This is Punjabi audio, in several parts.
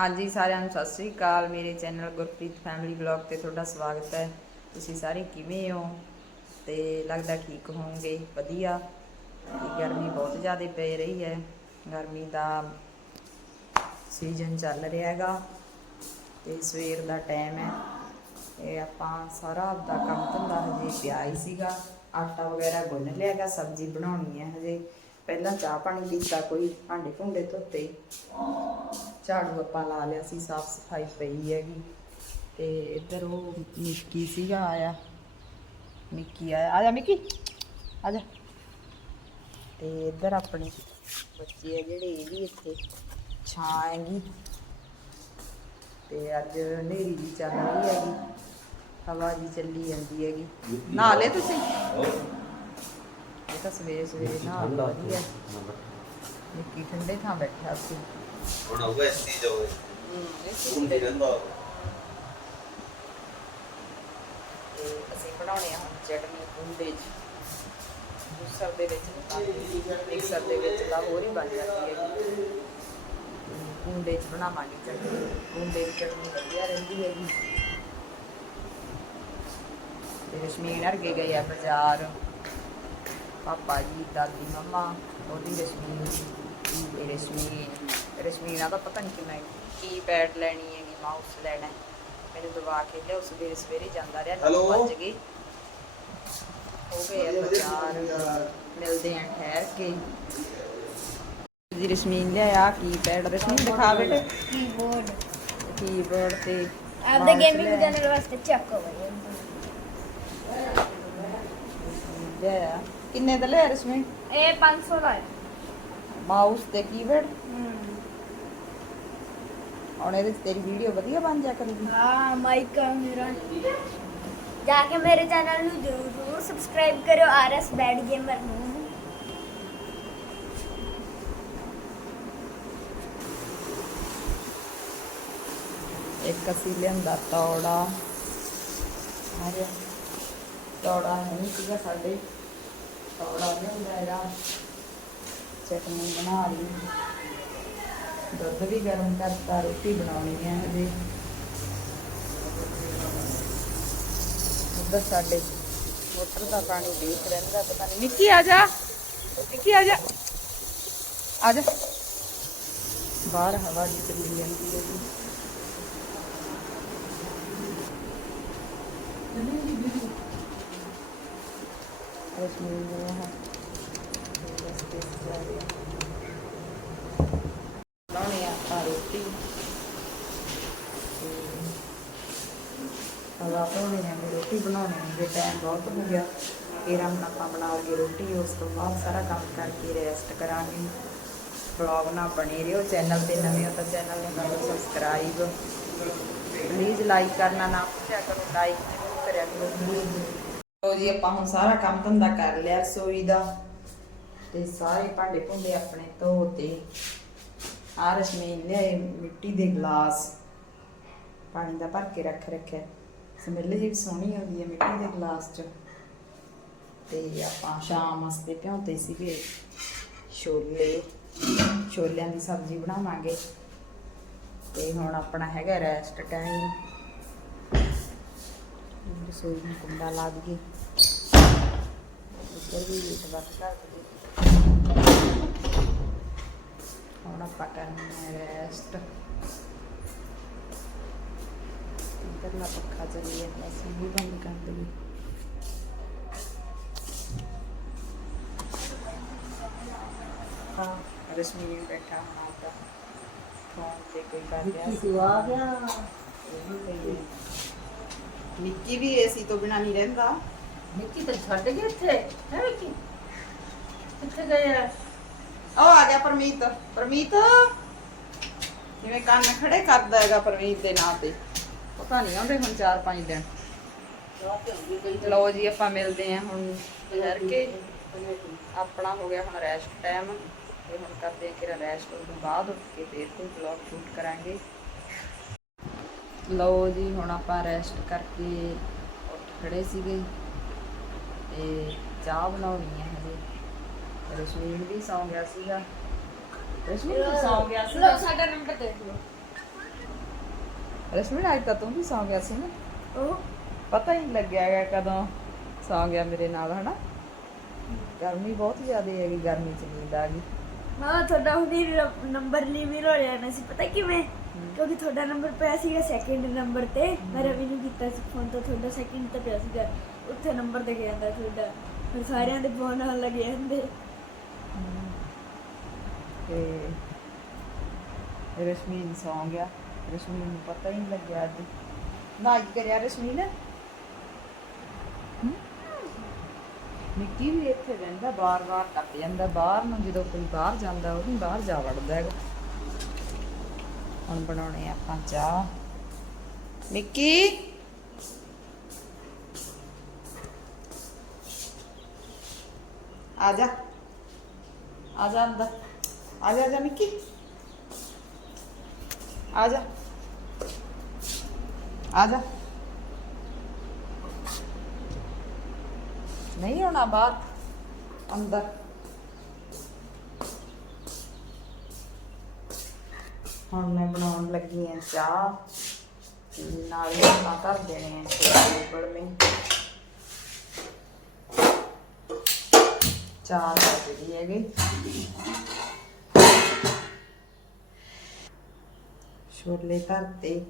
ਹਾਂਜੀ, ਸਾਰਿਆਂ ਨੂੰ ਸਤਿ ਸ੍ਰੀ ਅਕਾਲ। ਮੇਰੇ ਚੈਨਲ ਗੁਰਪ੍ਰੀਤ ਫੈਮਿਲੀ ਵਲੌਗ ਤੇ ਤੁਹਾਡਾ ਸਵਾਗਤ ਹੈ। ਤੁਸੀਂ ਸਾਰੇ ਕਿਵੇਂ ਹੋ? ਤੇ ਲੱਗਦਾ ਠੀਕ ਹੋਵੋਗੇ? ਵਧੀਆ। ਗਰਮੀ ਬਹੁਤ ਜ਼ਿਆਦਾ ਪੈ ਰਹੀ ਹੈ। ਗਰਮੀ ਦਾ ਸੀਜ਼ਨ ਚੱਲ ਰਿਹਾ ਹੈਗਾ। ਤੇ ਸਵੇਰ ਦਾ ਟਾਈਮ ਹੈ। ਇਹ ਆਪਾਂ ਸਾਰਾ ਆਪਦਾ ਕੰਮ ਧੰਦਾ ਹਜੇ ਪਿਆ ਹੀ ਸੀਗਾ। ਆਟਾ ਵਗੈਰਾ ਗੁੰਨ ਲਿਆਗਾ ਸਬਜ਼ੀ ਬਣਾਉਣੀ ਹੈ ਹਜੇ। ਪਹਿਲਾਂ ਚਾਹ ਪਾਣੀ ਪੀਤਾ, ਕੋਈ ਭਾਂਡੇ ਭੁੰਡੇ ਧੋਤੇ। ਝਾੜੂ ਆਪਾਂ ਲਾ ਲਿਆ ਸੀ, ਸਾਫ਼ ਸਫ਼ਾਈ ਪਈ ਹੈਗੀ। ਤੇ ਇੱਧਰ ਉਹ ਮਿੱਕੀ ਸੀਗਾ, ਆਇਆ। ਮਿੱਕੀ ਆਇਆ। ਆ ਜਾ ਮਿੱਕੀ, ਆ ਜਾ। ਤੇ ਇੱਧਰ ਆਪਣੇ ਬੱਚੇ ਆ ਜਿਹੜੇ, ਇਹ ਵੀ ਇੱਥੇ ਛਾਂ ਹੈਗੀ। ਤੇ ਅੱਜ ਹਨੇਰੀ ਜੀ ਚੱਲ ਰਹੀ ਹੈਗੀ। ਹਵਾ ਜੀ ਚੱਲੀ ਜਾਂਦੀ ਹੈਗੀ। ਨਹਾ ਲਏ ਤੁਸੀਂ? ਤਾਂ ਸਵੇਰੇ ਸਵੇਰੇ ਨਹਾ ਲਓ ਵਧੀਆ। ਮਿੱਕੀ ਠੰਡੇ ਥਾਂ ਬੈਠਾ ਸੀ ਹੁਣ ਆਊਗਾ ਐਸੀ ਹੁਣ ਤੇ ਨਹੀਂ ਰਹਿੰਦਾ ਅਸੀਂ ਬਣਾਉਣੇ ਆ ਹੁਣ ਚਟਨੀ ਕੁੰਡੇ ਚ। ਮਿਕਸਰ ਦੇ ਵਿੱਚ ਮਿਕਸਰ ਦੇ ਵਿੱਚ ਤਾਂ ਹੋਰ ਹੀ ਬਣ ਜਾਂਦੀ ਹੈ ਕੁੰਡੇ ਚ ਬਣਾਵਾਂਗੇ ਚਟਨੀ। ਕੁੰਡੇ ਦੀ ਚਟਨੀ ਵਧੀਆ ਰਹਿੰਦੀ ਹੈਗੀ। ਤੇ ਰਸ਼ਮੀਨ ਅਰਗੇ ਗਏ ਆ ਬਾਜ਼ਾਰ। ਪਾਪਾ ਜੀ ਦਾਦੀ ਮੰਮਾ ਉਹਦੀ ਰਸ਼ਮੀਨ ਰਸ਼ਮੀਨ ਆ ਤਾਂ ਪਤਾ ਨਹੀਂ ਕਿਵੇਂ ਕੀ ਪੈਡ ਲੈਣੀ ਹੈਗੀ ਮਾਊਸ ਲੈਣਾ। ਮੈਨੂੰ ਦਵਾ ਕੇ ਲਿਆਓ ਸਵੇਰੇ ਸਵੇਰੇ ਜਾਂਦਾ ਰਿਹਾ Hello? ਵੱਜ ਗਏ ਹੋ ਗਏ ਆ ਬਾਜ਼ਾਰ ਮਿਲਦੇ ਆ ਠਹਿਰ ਕੇ ਜੀ ਰਸ਼ਮੀਨ ਲਿਆ ਕੀ ਪੈਡ ਰਸ਼ਮੀਨ ਦਿਖਾ ਬੇਟੇ ਕੀਬੋਰਡ ਕੀਬੋਰਡ ਤੇ ਆਪਦੇ ਗੇਮਿੰਗ ਲਿਆ। ਚੈਨਲ ਵਾਸਤੇ ਚੱਕ ਹੋਵੇ ਲਿਆ ਕਿੰਨੇ ਦਾ ਲਿਆ ਰਸ਼ਮੀਨ ਇਹ 500 ਦਾ ਹੈ। ਮਾਊਸ ਤੇ ਕੀਬੋਰਡ ਹੁਣ ਇਹਦੇ 'ਚ ਤੇਰੀ ਵੀਡੀਓ ਵਧੀਆ ਬਣ ਜਾ ਕਰੂਗੀ। ਹਾਂ ਮਾਈਕ ਮੇਰਾ। ਜਾ ਕੇ ਮੇਰੇ ਚੈਨਲ ਨੂੰ ਜ਼ਰੂਰ ਜ਼ਰੂਰ ਸਬਸਕ੍ਰਾਈਬ ਕਰਿਓ ਆਰਐਸ ਬੈਡ ਗੇਮਰ ਨੂੰ। ਇੱਕ ਅਸੀਂ ਲਿਆਂਦਾ ਤੌੜਾ। ਆ ਰਿਹਾ ਤੌੜਾ ਨਹੀਂ ਸੀਗਾ ਸਾਡੇ। ਤੌੜਾ ਲਿਆਂਦਾ ਹੈਗਾ। ਚਟਨੀ ਬਣਾ ਲਈ। ਦੁੱਧ ਵੀ ਗਰਮ ਕਰਤਾ, ਰੋਟੀ ਬਣਾਉਣੀ ਹੈ ਹਜੇ। ਉੱਧਰ ਸਾਡੇ ਮੋਟਰ ਦਾ ਪਾਣੀ ਲੀਕ ਰਹਿੰਦਾ, ਪਤਾ ਨਹੀਂ। ਨਿੱਕੀ ਆ ਜਾ। ਨਿੱਕੀ ਆ ਜਾ। ਆ ਜਾ। ਬਾਹਰ ਹਵਾ ਦੀ ਚੱਲੀ ਜਾਂਦੀ ਹੈ ਜੀ। ਰਸਮੀ ਨੂੰ ਹੈ ਲਾਉਣੀ ਆ ਆਪਾਂ ਰੋਟੀ ਹਵਾ ਪਾਉਣੀ ਹੈ ਰੋਟੀ ਬਣਾਉਣੀ ਹੈ ਜੇ ਟਾਈਮ ਬਹੁਤ ਹੋ ਗਿਆ ਫਿਰ ਹੁਣ ਆਪਾਂ ਬਣਾਓਗੇ ਰੋਟੀ ਉਸ ਤੋਂ ਬਾਅਦ ਸਾਰਾ ਕੰਮ ਕਰਕੇ ਰੈਸਟ ਕਰਾਂਗੇ ਬਲੌਗ ਨਾਲ ਬਣੇ ਰਹੋ ਚੈਨਲ ਤੇ ਨਵੇਂ ਹੋ ਤਾਂ ਚੈਨਲ ਨੂੰ ਕਰੋ ਸਬਸਕ੍ਰਾਈਬ ਪਲੀਜ਼ ਲਾਈਕ ਕਰਨਾ ਨਾ ਭੁੱਲਿਆ ਕਰੋ ਲਾਈਕ ਜ਼ਰੂਰ ਕਰਿਆ ਕਰੋ ਲੋ ਜੀ, ਆਪਾਂ ਹੁਣ ਸਾਰਾ ਕੰਮ ਧੰਦਾ ਕਰ ਲਿਆ ਰਸੋਈ ਦਾ। ਤੇ ਸਾਰੇ ਭਾਂਡੇ ਭੁੰਡੇ ਆਪਣੇ ਧੋਤੇ। ਆ ਰਸ਼ਮੀਨ ਲਿਆਏ ਮਿੱਟੀ ਦੇ ਗਲਾਸ। ਪਾਣੀ ਦਾ ਭਰ ਕੇ ਰੱਖ ਰੱਖਿਆ। ਸਮੈਲ ਜੀ ਸੋਹਣੀ ਆਉਂਦੀ ਹੈ ਮਿੱਟੀ ਦੇ ਗਲਾਸ 'ਚ। ਤੇ ਆਪਾਂ ਸ਼ਾਮ ਵਾਸਤੇ ਭਿਉਂਤੇ ਸੀਗੇ ਛੋਲੇ। ਛੋਲਿਆਂ ਦੀ ਸਬਜ਼ੀ ਬਣਾਵਾਂਗੇ। ਤੇ ਹੁਣ ਆਪਣਾ ਹੈਗਾ ਰੈਸਟ ਟਾਈਮ ਰਸੋਈ ਨੂੰ ਕੁੰਡਾ ਲਾ ਦਈਏ। ਉੱਧਰ ਵੀ ਲੀਟ ਵੱਟ ਕਰ ਦਈਏ। ਹੁਣ ਆਪਾਂ ਕਰਨਾ ਹੈ ਰੈਸਟ ਇੱਧਰਲਾ ਪੱਖਾ ਚੱਲੀ ਜਾਂਦਾ ਸੀ ਵੀ ਬੰਦ ਕਰ ਦਈਏ। ਹਾਂ ਰਸਮੀ ਨੇ ਬੈਠਾ ਹੋਣਾ ਉਹਦਾ ਫੋਨ ਤੇ ਕੋਈ ਸੀ ਆ। ਗਿਆ ਉਹ ਵੀ ਪਈ ਹੈ। ਨਿੱਕੀ ਵੀ ਏਸੀ ਤੋਂ ਬਿਨਾ ਨਹੀਂ ਰਹਿੰਦਾ। ਨਿੱਕੀ ਤਾਂ ਛੱਡ ਗਈ ਇੱਥੇ ਹੈ ਨਿੱਕੀ ਕਿੱਥੇ ਗਏ ਆ? ਉਹ ਆ ਗਿਆ ਪਰਮੀਤ ਪਰਮੀਤ। ਜਿਵੇਂ ਕੰਨ ਖੜੇ ਕਰਦਾ ਹੈਗਾ ਪਰਮੀਤ ਦੇ ਨਾਂ ਤੇ? ਪਤਾ ਨਹੀਂ ਆਉਂਦੇ ਹੁਣ 4-5 ਦਿਨ। ਲਓ ਜੀ ਆਪਾਂ ਮਿਲਦੇ ਹਾਂ ਹੁਣ ਠਹਿਰ ਕੇ। ਆਪਣਾ ਹੋ ਗਿਆ ਹੁਣ ਰੈਸਟ ਟਾਈਮ ਤੇ ਹੁਣ ਕਰਦੇ ਹਾਂ ਕਿ ਰੈਸਟ ਤੋਂ ਬਾਅਦ ਉੱਠ ਕੇ ਫੇਰ ਕੋਈ ਵਲੌਗ ਸ਼ੂਟ ਕਰਾਂਗੇ। ਲਓ ਜੀ ਹੁਣ ਆਪਾਂ ਰੈਸਟ ਕਰਕੇ ਉੱਠ ਖੜੇ ਸੀਗੇ ਤੇ ਚਾਹ ਬਣਾਉਣੀ ਹੈ ਹਜੇ। ਰਸ਼ਮੀਨ ਵੀ ਸੌਂ ਗਿਆ ਸੀਗਾ। ਰਸ਼ਮੀਨ ਤੂੰ ਸੌਂ ਗਿਆ ਸੀ ਲੋ ਸਾਡਾ ਨੰਬਰ ਦੇਖ ਲਓ। ਰਸ਼ਮੀ ਅੱਜ ਤਾਂ ਤੂੰ ਵੀ ਸੌਂ ਗਿਆ ਸੀ ਨਾ? ਉਹ? ਪਤਾ ਹੀ ਲੱਗਿਆ ਹੈਗਾ ਕਦੋਂ ਸੌਂ ਗਿਆ ਮੇਰੇ ਨਾਲ ਹਨਾ? ਗਰਮੀ ਬਹੁਤ ਜ਼ਿਆਦਾ ਹੈਗੀ ਗਰਮੀ ਚ ਨੀਂਦ ਆ ਗਈ। ਮੈਂ ਤੁਹਾਡਾ ਹੁਣੀ ਨੰਬਰ ਲੀਵਰ ਹੋ ਜਾਣਾ ਸੀ ਪਤਾ ਕਿਵੇਂ? ਕਿਉਂਕਿ ਤੁਹਾਡਾ ਨੰਬਰ ਪਿਆ ਸੀਗਾ ਸੈਕਿੰਡ ਨੰਬਰ ਤੇ। ਮੈਂ ਰਵੀ ਨੂੰ ਕੀਤਾ ਸੀ ਫੋਨ ਤਾਂ ਤੁਹਾਡਾ ਸੈਕਿੰਡ ਤੇ ਪਿਆ ਸੀਗਾ। ਉੱਥੇ ਨੰਬਰ ਤੇ ਗਿਆ ਜਾਂਦਾ ਤੁਹਾਡਾ। ਫਿਰ ਸਾਰਿਆਂ ਦੇ ਫੋਨ ਆਉਣ ਲੱਗੇ ਜਾਂਦੇ। ਤੇ ਰਸ਼ਮੀਨ ਸੌਂ ਗਿਆ ਰਸ਼ਮੀਨ ਨੂੰ ਪਤਾ ਹੀ ਨਹੀਂ ਲੱਗਿਆ ਅੱਜ। ਨਾ ਅੱਜ ਕਰਿਆ ਰਸ਼ਮੀਨ। ਨਿੱਕੀ ਵੀ ਇੱਥੇ ਰਹਿੰਦਾ, ਬਾਰ-ਬਾਰ ਟੱਪ ਜਾਂਦਾ। ਬਾਹਰ ਨੂੰ ਜਦੋਂ ਕੋਈ ਬਾਹਰ ਜਾਂਦਾ, ਉਹ ਵੀ ਬਾਹਰ ਜਾ ਵੜਦਾ ਹੈਗਾ। ਹੁਣ ਬਣਾਉਣੇ ਆ ਆਪਾਂ ਚਾਹ। ਨਿੱਕੀ। ਆ ਜਾ। ਆ ਜਾ ਅੰਦਰ। ਆ ਜਾ ਆ ਜਾ ਮਿੱਕੀ ਆ ਜਾ। ਆ ਜਾ। ਨਹੀਂ ਹੋਣਾ ਬਾਹਰ। ਅੰਦਰ। ਹੁਣ ਮੈਂ ਬਣਾਉਣ ਲੱਗੀ ਆ ਚਾਹ। ਨਾਲੇ ਆਪਾਂ ਧਰ ਦੇਣੇ ਆ ਛੋਲੇ ਬੜਵੇਂ ਚਾਹ ਦਾ ਜਿਹੜੀ ਹੈਗੀ। ਛੋਲੇ ਧਰਤੇ।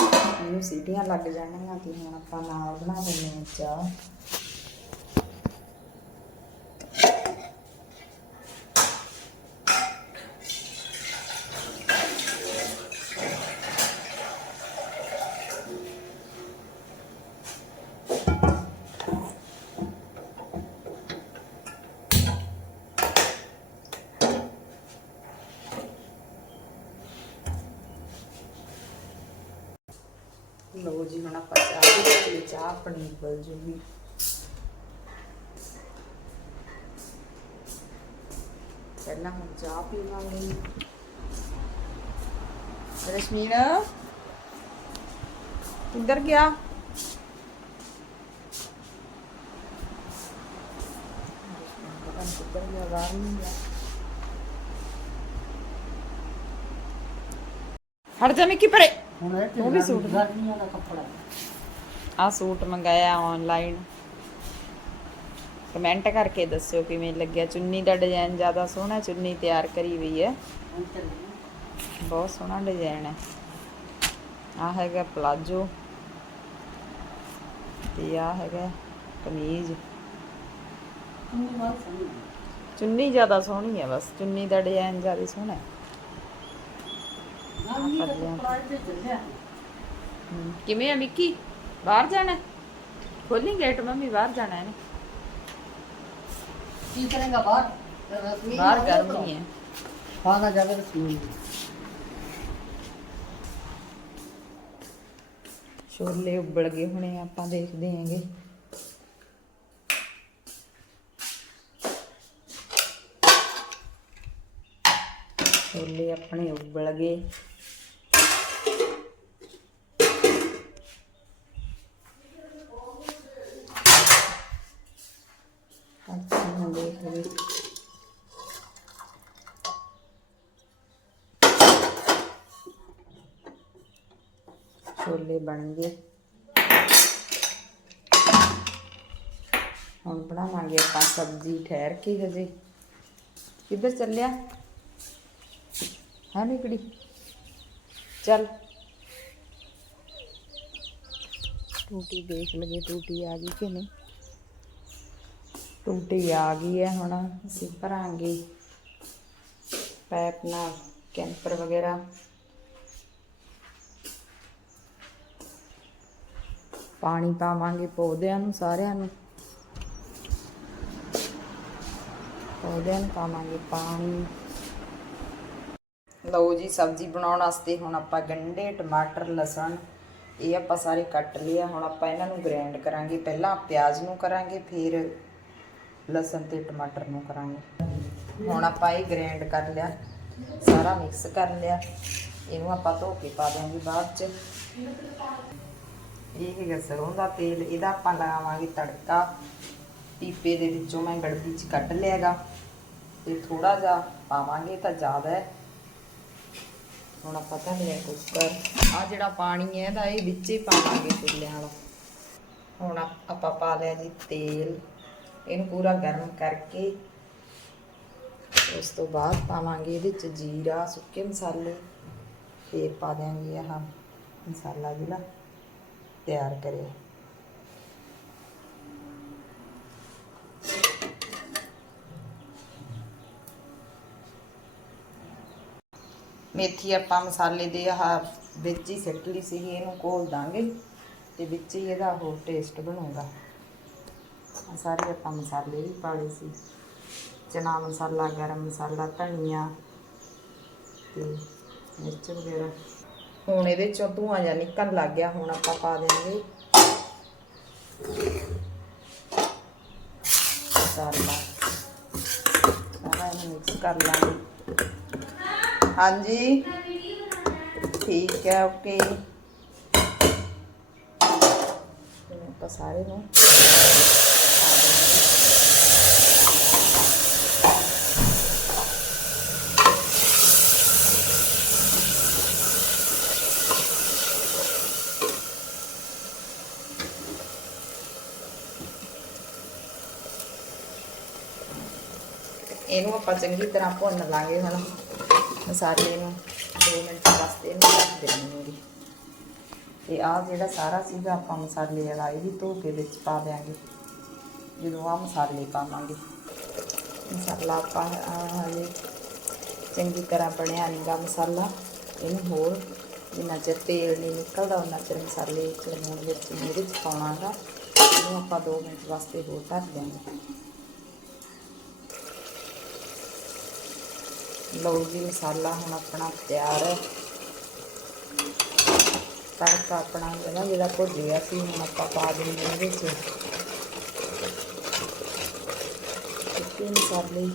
ਇਹਨੂੰ ਸੀਟੀਆਂ ਲੱਗ ਜਾਣਗੀਆਂ ਤੇ ਹੁਣ ਆਪਾਂ ਨਾਲ ਬਣਾ ਲੈਂਦੇ ਹਾਂ ਚਾਹ ਲਓ ਜੀ ਹੁਣ ਆਪਾਂ ਚਾਹ ਪੀ ਲਈ ਚਾਹ ਆਪਣੀ ਬਲ ਜੂਗੀ। ਪਹਿਲਾਂ ਹੁਣ ਚਾਹ ਪੀਵਾਂਗੇ ਰਸ਼ਮੀਨ, ਕਿੱਧਰ ਗਿਆ? ਪਤਾ ਨੀ ਕਿੱਧਰ ਗਿਆ, ਬਾਹਰ ਨਹੀਂ ਗਿਆ। ਹਟ ਜਾ, ਮਿੱਕੀ ਪਰੇ ਹੁਣ ਇਹ ਉਹ ਵੀ ਸੂਟ ਦਾ। ਗਰਮੀਆਂ ਦਾ ਕੱਪੜਾ ਆ ਸੂਟ ਮੰਗਾਇਆ ਆਨਲਾਈਨ ਕਮੈਂਟ ਕਰਕੇ ਦੱਸਿਓ ਕਿਵੇਂ ਲੱਗਿਆ। ਚੁੰਨੀ ਦਾ ਡਿਜ਼ਾਈਨ ਜ਼ਿਆਦਾ ਸੋਹਣਾ ਚੁੰਨੀ ਤਿਆਰ ਕਰੀ ਹੋਈ ਹੈ। ਹੁਣ ਚੱਲੀ ਬਹੁਤ ਸੋਹਣਾ ਡਿਜ਼ਾਈਨ ਹੈ। ਆ ਹੈਗਾ ਪਲਾਜੋ ਤੇ ਆ ਹੈਗਾ ਕਮੀਜ਼। ਸਹੀ ਚੁੰਨੀ ਜ਼ਿਆਦਾ ਸੋਹਣੀ ਹੈ ਬਸ। ਚੁੰਨੀ ਦਾ ਡਿਜ਼ਾਈਨ ਜ਼ਿਆਦਾ ਸੋਹਣਾ ਹੈ ਗਰਮੀ ਦਾ ਕਰ ਲਿਆ। ਕੱਪੜਾ ਤੇ ਚੱਲਿਆ ਹਮ, ਕਿਵੇਂ ਆ ਮਿੱਕੀ? ਬਾਹਰ ਜਾਣਾ? ਖੋਲੀ ਗੇਟ ਮੰਮੀ ਬਾਹਰ ਜਾਣਾ ਹੈ ਕੀ ਕਰੇਗਾ ਬਾਹਰ? ਰਸਮੀ ਬਾਹਰ ਗਰਮੀ ਹੈ। ਖਾਣਾ ਜਾਵੇ ਰਸਮੀ ਛੋਲੇ ਉਬਲ ਗਏ ਹੁਣੇ ਆਪਾਂ ਦੇਖਦੇ ਆਂਗੇ ਛੋਲੇ ਆਪਣੇ ਉਬਲ ਗਏ ਆਪਾਂ ਹੁਣ ਦੇਖਦੇ ਛੋਲੇ ਬਣ ਗਏ ਹੁਣ ਬਣਾਵਾਂਗੇ ਆਪਾਂ ਸਬਜ਼ੀ ਠਹਿਰ ਕੇ ਹਜੇ ਕਿੱਧਰ ਚੱਲਿਆ ਹੈ ਨਿਕੜੀ ਚੱਲ। ਟੂਟੀ ਦੇਖ ਲਗੇ ਟੂਟੀ ਆ ਗਈ ਕਿ ਨਹੀਂ? ਟੂਟੀ ਆ ਗਈ ਹੈ ਹੁਣ, ਅਸੀਂ ਭਰਾਂਗੇ ਪੈਪ ਨਾਲ ਕੈਂਪਰ ਵਗੈਰਾ। ਪਾਣੀ ਪਾਵਾਂਗੇ ਪੌਦਿਆਂ ਨੂੰ, ਸਾਰਿਆਂ ਨੂੰ। ਪੌਦਿਆਂ ਨੂੰ ਪਾਵਾਂਗੇ ਪਾਣੀ। ਲਓ ਜੀ, ਸਬਜ਼ੀ ਬਣਾਉਣ ਵਾਸਤੇ ਹੁਣ ਆਪਾਂ ਗੰਢੇ, ਟਮਾਟਰ, ਲਸਣ, ਇਹ ਆਪਾਂ ਸਾਰੇ ਕੱਟ ਲਿਆ ਹੁਣ ਆਪਾਂ ਇਹਨਾਂ ਨੂੰ ਗ੍ਰਾਈਂਡ ਕਰਾਂਗੇ। ਪਹਿਲਾਂ ਪਿਆਜ਼ ਨੂੰ ਕਰਾਂਗੇ, ਫਿਰ ਲਸਣ ਤੇ ਟਮਾਟਰ ਨੂੰ ਕਰਾਂਗੇ। ਹੁਣ ਆਪਾਂ ਇਹ ਗ੍ਰਾਈਂਡ ਕਰ ਲਿਆ, ਸਾਰਾ ਮਿਕਸ ਕਰ ਲਿਆ। ਇਹਨੂੰ ਆਪਾਂ ਧੋ ਕੇ ਪਾ ਦਿਆਂਗੇ ਬਾਅਦ ਚ। ਇਹ ਹੈਗਾ ਸਰੋਂ ਦਾ ਤੇਲ, ਇਹਦਾ ਆਪਾਂ ਲਗਾਵਾਂਗੇ ਤੜਕਾ। ਪੀਪੇ ਦੇ ਵਿੱਚੋਂ ਮੈਂ ਗੜਬੀ ਚ ਕੱਢ ਲਿਆਗਾ ਤੇ ਥੋੜਾ ਜਿਹਾ ਪਾਵਾਂਗੇ ਤਾਂ ਜ਼ਿਆਦਾ ਹੈ। ਹੁਣ ਆਪਾਂ ਧਰ ਕੁੱਕਰ ਆ ਜਿਹੜਾ ਪਾਣੀ ਹੈ ਇਹਦਾ ਇਹ ਵਿੱਚ ਹੀ ਪਾਵਾਂਗੇ ਛੋਲਿਆਂ ਵਾਲਾ। ਹੁਣ ਆਪ- ਆਪਾਂ ਪਾ ਲਿਆ ਜੀ ਤੇਲ, ਇਹਨੂੰ ਪੂਰਾ ਗਰਮ ਕਰਕੇ ਉਸ ਤੋਂ ਬਾਅਦ ਪਾਵਾਂਗੇ ਇਹਦੇ ਚ ਜੀਰਾ, ਸੁੱਕੇ ਮਸਾਲੇ, ਫਿਰ ਪਾ ਦਿਆਂਗੇ ਆਹ ਮਸਾਲਾ ਜਿਹੜਾ ਤਿਆਰ ਕਰਿਆ। ਮੇਥੀ ਆਪਾਂ ਮਸਾਲੇ ਦੇ ਆਹ ਵਿੱਚ ਹੀ ਸਿੱਟ ਲਈ ਸੀ, ਇਹਨੂੰ ਘੋਲ ਦਾਂਗੇ ਤੇ ਵਿੱਚ ਹੀ ਇਹਦਾ ਹੋਰ ਟੇਸਟ ਬਣੂਗਾ। ਸਾਰੇ ਆਪਾਂ ਮਸਾਲੇ ਵੀ ਪਾ ਲਏ ਸੀ। ਚਨਾ ਮਸਾਲਾ, ਗਰਮ ਮਸਾਲਾ, ਧਨੀਆ ਤੇ ਮਿਰਚ ਵਗੈਰਾ। ਹੁਣ ਇਹਦੇ ਚੋਂ ਧੂਆਂ ਜਾਂ ਨਿਕਲਣ ਲੱਗ ਗਿਆ, ਹੁਣ ਆਪਾਂ ਪਾ ਦੇਵਾਂਗੇ। ਮਸਾਲਾ ਸਾਰਾ ਇਹਨੂੰ ਮਿਕਸ ਕਰ ਲਾਂਗੇ। ਹਾਂਜੀ। ਠੀਕ ਹੈ ਓਕੇ। ਆਪਾਂ ਸਾਰੇ ਨੂੰ? ਇਹਨੂੰ ਆਪਾਂ ਚੰਗੀ ਤਰ੍ਹਾਂ ਭੁੰਨ ਲਾਂਗੇ ਹੁਣ ਮਸਾਲੇ ਨੂੰ 2 ਮਿੰਟ ਵਾਸਤੇ ਇਹਨੂੰ ਢੱਕ ਦੇਵਾਂਗੇ। ਤੇ ਆਹ ਜਿਹੜਾ ਸਾਰਾ ਸੀਗਾ ਆਪਾਂ ਮਸਾਲੇ ਵਾਲਾ, ਇਹ ਵੀ ਧੋ ਕੇ ਵਿੱਚ ਪਾ ਦਿਆਂਗੇ। ਜਦੋਂ ਆਹ ਮਸਾਲੇ ਪਾਵਾਂਗੇ। ਮਸਾਲਾ ਆਪਾਂ, ਆਹ ਹਜੇ ਚੰਗੀ ਤਰ੍ਹਾਂ ਬਣਿਆ ਨਹੀਂਗਾ ਮਸਾਲਾ। ਇਹਨੂੰ ਹੋਰ ਜਿੰਨਾ ਚਿਰ ਤੇਲ ਨਹੀਂ ਨਿਕਲਦਾ ਉਹਨਾਂ ਚਿਰ ਮਸਾਲੇ ਤੇ ਲੂਣ ਵਿੱਚ, ਮਿਰਚ ਵਿੱਚ ਪਾਉਣਾਗਾ ਇਹਨੂੰ ਆਪਾਂ 2 ਮਿੰਟ ਵਾਸਤੇ ਹੋਰ ਢੱਕ ਦਿਆਂਗੇ। ਲਓ ਜੀ ਮਸਾਲਾ ਹੁਣ ਆਪਣਾ ਤਿਆਰ। ਹੈ ਤੜਕਾ ਆਪਣਾ ਜਿਹੜਾ ਜਿਹੜਾ ਭੁੱਜਿਆ ਸੀ, ਹੁਣ ਆਪਾਂ ਪਾ ਦਿੰਦੇ ਹਾਂ ਇਹਦੇ ਵਿੱਚ। ਸੁੱਕੇ ਮਸਾਲੇ।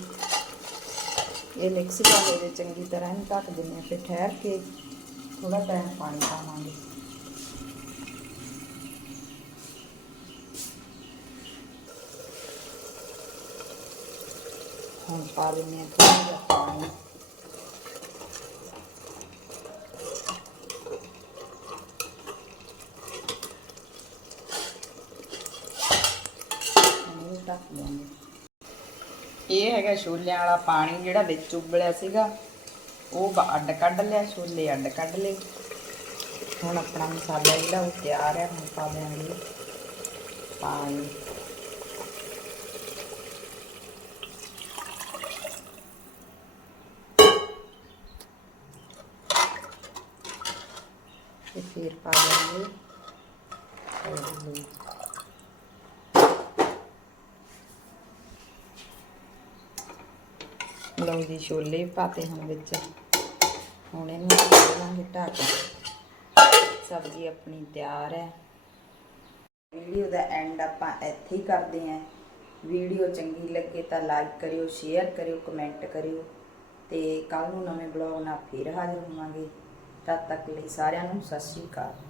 ਇਹ ਮਿਕਸ ਕਰ ਲਏ ਚੰਗੀ ਤਰ੍ਹਾਂ ਇਹਨੂੰ ਢੱਕ ਦਿੰਦੇ ਹਾਂ, ਫਿਰ ਠਹਿਰ ਕੇ ਥੋੜਾ ਟਾਈਮ ਪਾਣੀ ਪਾਵਾਂਗੇ। ਹੁਣ ਪਾ ਦਿੰਦੇ ਹਾਂ ਥੋੜਾ ਜਿਹਾ ਪਾਣੀ ਇਹਨੂੰ ਢੱਕ ਦਿਆਂਗੇ ਇਹ ਹੈਗਾ ਛੋਲਿਆਂ ਵਾਲਾ ਪਾਣੀ ਜਿਹੜਾ ਵਿੱਚ ਉਬਲਿਆ ਸੀਗਾ, ਉਹ ਅੱਡ ਕੱਢ ਲਿਆ, ਛੋਲੇ ਅੱਡ ਕੱਢ ਲਏ। ਹੁਣ ਆਪਣਾ ਮਸਾਲਾ ਜਿਹੜਾ ਉਹ ਤਿਆਰ ਹੈ, ਹੁਣ ਪਾ ਦਿਆਂਗੇ ਪਾਣੀ। ਤੇ ਫਿਰ ਪਾ ਦਿਆਂਗੇ। ਲਓ ਜੀ ਛੋਲੇ ਪਾਤੇ ਹੁਣ ਵਿੱਚ। ਹੁਣ ਇਹਨੂੰ ਦੇਵਾਂਗੇ ਢੱਕ ਸਬਜ਼ੀ ਆਪਣੀ ਤਿਆਰ ਹੈ। ਵੀਡੀਓ ਦਾ ਐਂਡ ਆਪਾਂ ਇੱਥੇ ਹੀ ਕਰਦੇ ਹਾਂ। ਵੀਡੀਓ ਚੰਗੀ ਲੱਗੇ ਤਾਂ ਲਾਈਕ ਕਰਿਓ ਸ਼ੇਅਰ ਕਰਿਓ ਕਮੈਂਟ ਕਰਿਓ। ਤੇ ਕੱਲ ਨੂੰ ਨਵੇਂ ਬਲੌਗ ਨਾਲ ਫਿਰ ਹਾਜ਼ਰ ਹੋਵਾਂਗੇ। ਤਦ ਤੱਕ ਲਈ ਸਾਰਿਆਂ ਨੂੰ ਸਤਿ ਸ਼੍ਰੀ ਅਕਾਲ।